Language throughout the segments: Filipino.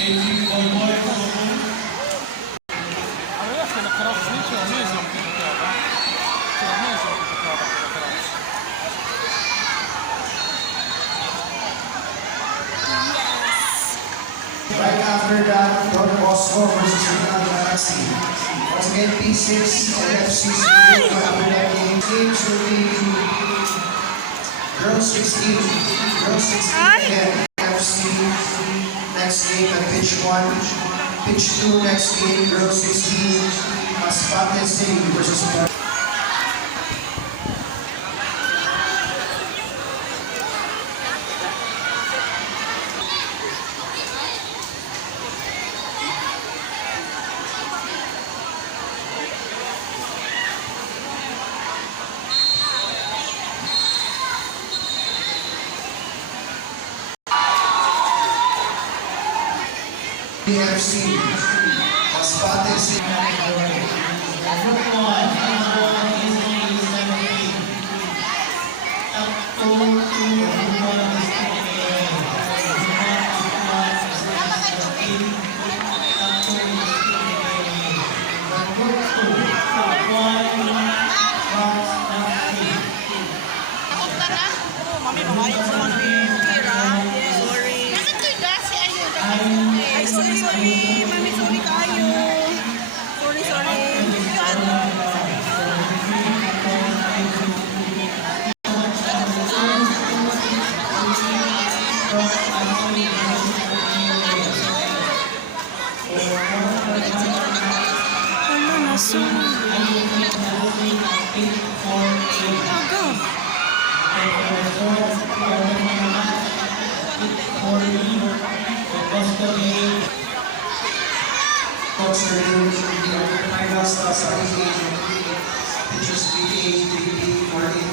Ale jakie na teraz zdjęcie, on nie jest zamknięty, prawda? Teraz nie jest zamknięty, prawda, teraz. Right after that, Don Bosco versus Real Galaxy. Once again, P6 and FCC. After that game, games will be Girls 16. Girls 16 again. FC next game at pitch 1. Pitch 2 next game, Girls 16. Masbate City versus FC, Masbate City. Mami, mamayos sa mga pira. Sorry. Bakit ito yung dasi? Ay, sorry. Mami, sorry kayo. Sorry. Ano na, sorry. Pitches 3-8, 3-8, 4-8,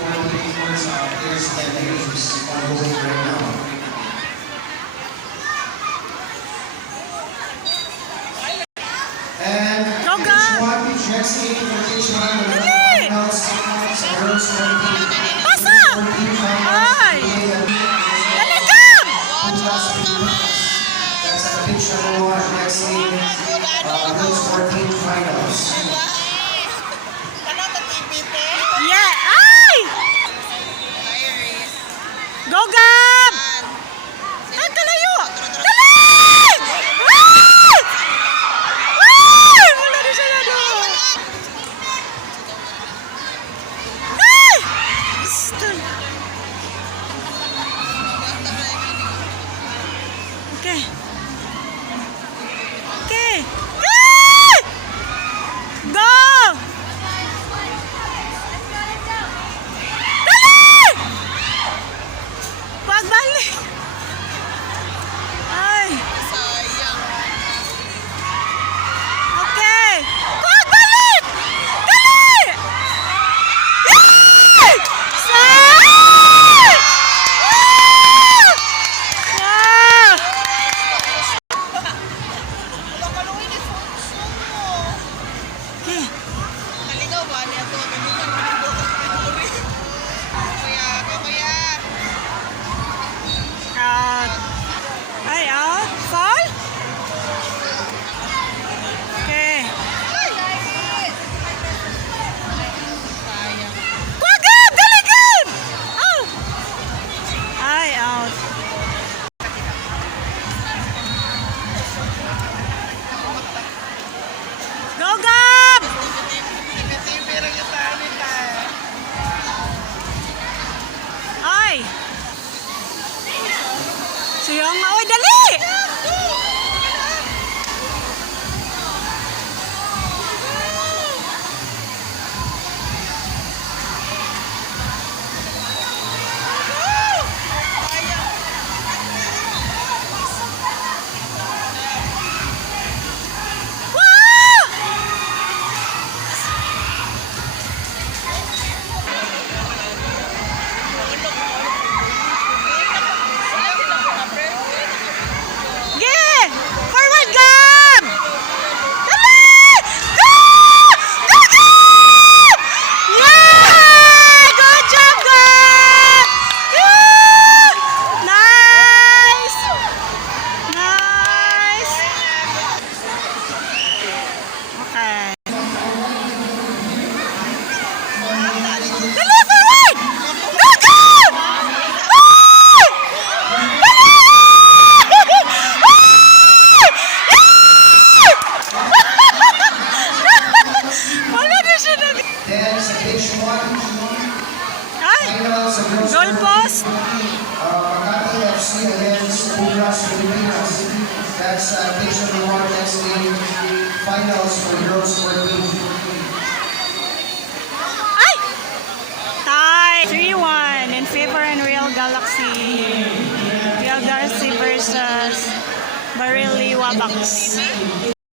there's 10 games ongoing right now. And pitch 1, pitch next game for pitch 1, the finals, Girls 14. Pasa! 14 Ay! finals. Talagang! That's at pitch number 1, next game, Girls 14 finals. pitch 1. Ay! Finals of girls Goal post! Makati FC against Ubras Pilipinas. That's pitch number 1 next game. Finals for girls 14. Ay! Tie! 3-1 in favor in Real Galaxy. Real Galaxy versus Barili Wabax.